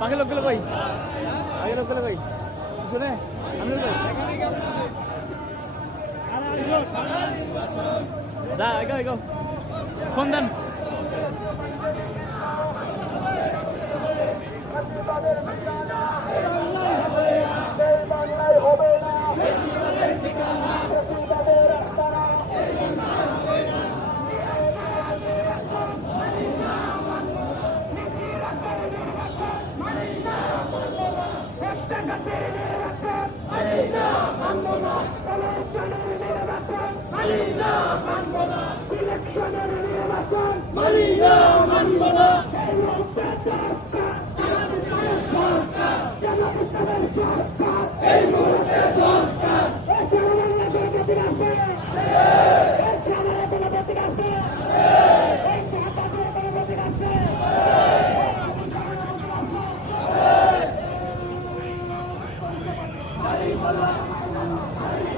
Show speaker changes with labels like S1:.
S1: বাকি লোকগুলো কই? বাকি লোকগুলো কই? শুনে? আমি দাদা এগো এগো। ফোন দেন। Haribola, Haribola.